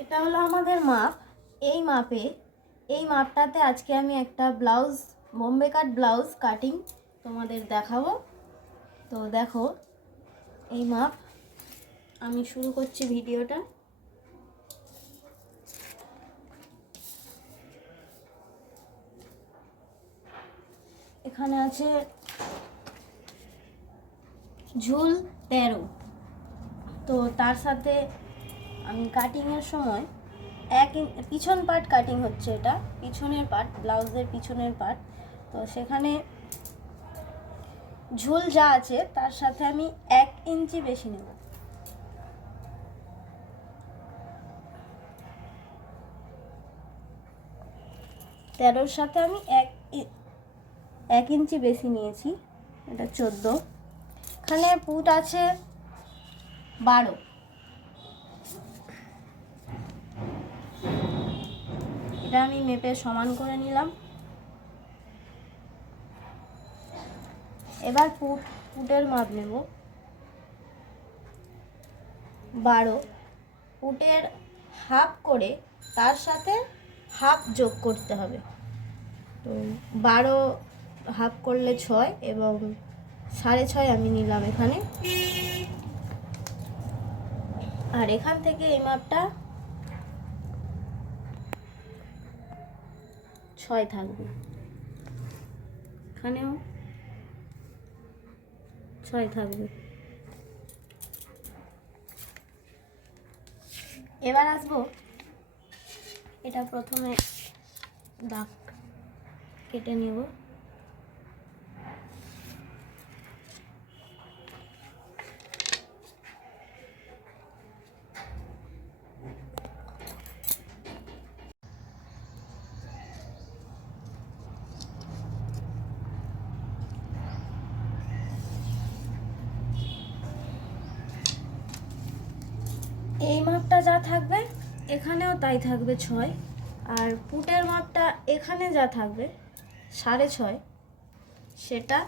এটা হলো আমাদের মাপ। এই মাপটাতে আজকে আমি একটা ব্লাউজ, বোম্বে কাট ব্লাউজ কাটিং তোমাদের দেখাবো। তো দেখো এই মাপ। আমি শুরু করছি ভিডিওটা। এখানে আছে ঝুল 13। তো তার সাথে আমি কাটিংয়ের সময় পিছন পার্ট কাটিং হচ্ছে, এটা পিছনের পার্ট, ব্লাউজের পিছনের পার্ট। তো সেখানে ঝুল যা আছে তার সাথে আমি 1 ইঞ্চি বেশি নেব। তেরোর সাথে আমি এক ইঞ্চি বেশি নিয়েছি, এটা 14। এখানে পুট আছে 12। এটা আমি মেপে সমান করে নিলাম। এবার পুটের মাপ নেব 12। পুটের হাফ করে তার সাথে হাফ যোগ করতে হবে। তো 12 হাফ করলে 6 এবং 6.5 আমি নিলাম এখানে। আর এখান থেকে এই মাপটা 6 থাকবে, এখানেও 6 থাকবে। এবার আসবো, এটা প্রথমে দাগ কেটে নেব। এই মাপটা যা থাকবে এখানেও তাই থাকবে 6। আর পুটের মাপটা এখানে যা থাকবে 6.5, সেটা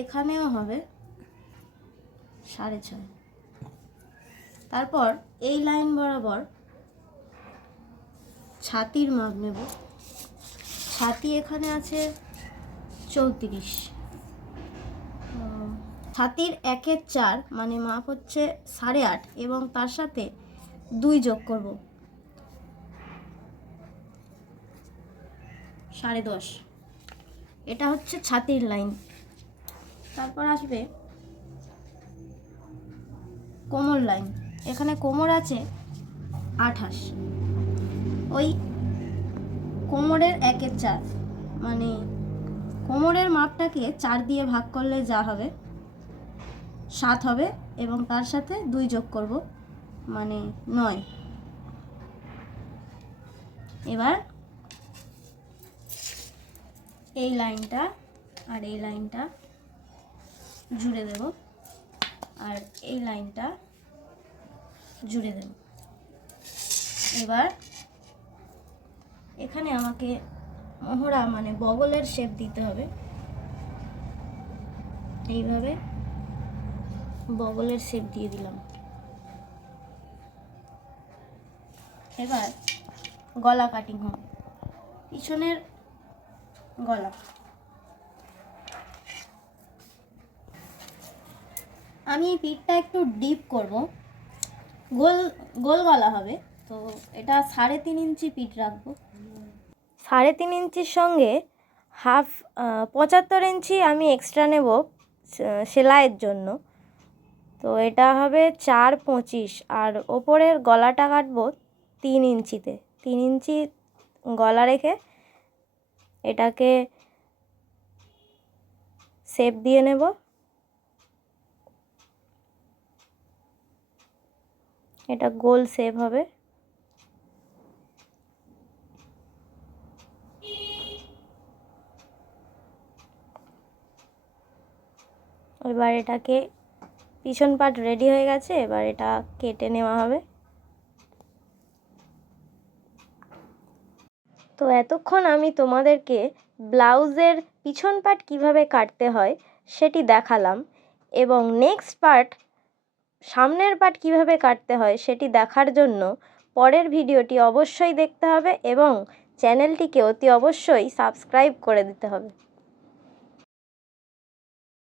এখানেও হবে 6.5। তারপর এই লাইন বরাবর ছাতির মাপ নেব। ছাতি এখানে আছে 34। ছাতির 1/4 মানে মাপ হচ্ছে 8.5 এবং তার সাথে 2 যোগ করব, 10.5। এটা হচ্ছে ছাতির লাইন। তারপর আসবে কোমর লাইন। এখানে কোমর আছে 28। ওই কোমরের 1/4 মানে কোমরের মাপটাকে 4 দিয়ে ভাগ করলে যা হবে 7 হবে এবং তার সাথে 2 যোগ করব মানে 9। এবার এই লাইনটা আর এই লাইনটা জুড়ে দেব, আর এই লাইনটা জুড়ে দেব। এবার এখানে আমাকে মহড়া মানে বগলের শেপ দিতে হবে। এইভাবে বগলের শেপ দিয়ে দিলাম। এবার গলা কাটিং হবে, পিছনের গলা। আমি পিঠটা একটু ডিপ করব, গোল গোল গলা হবে। তো এটা 3.5 ইঞ্চি পিঠ রাখবো। 3.5 ইঞ্চির সঙ্গে হাফ 75 ইঞ্চি আমি এক্সট্রা নেব সেলাইয়ের জন্য। তো এটা হবে 4.25। আর ওপরের গলাটা কাটবো 3 ইঞ্চিতে। 3 ইঞ্চি গলা রেখে এটাকে শেপ দিয়ে নেব। এটা গোল শেপ হবে। এবার এটাকে পিছন পার্ট রেডি হয়ে গেছে, এবার এটা কেটে নেওয়া হবে। তো এতক্ষণ আমি তোমাদেরকে ব্লাউজের পিছন পার্ট কিভাবে কাটতে হয় সেটি দেখালাম এবং নেক্সট পার্ট সামনের পার্ট কিভাবে কাটতে হয় সেটি দেখার জন্য পরের ভিডিওটি অবশ্যই দেখতে হবে এবং চ্যানেলটিকে অতি অবশ্যই সাবস্ক্রাইব করে দিতে হবে।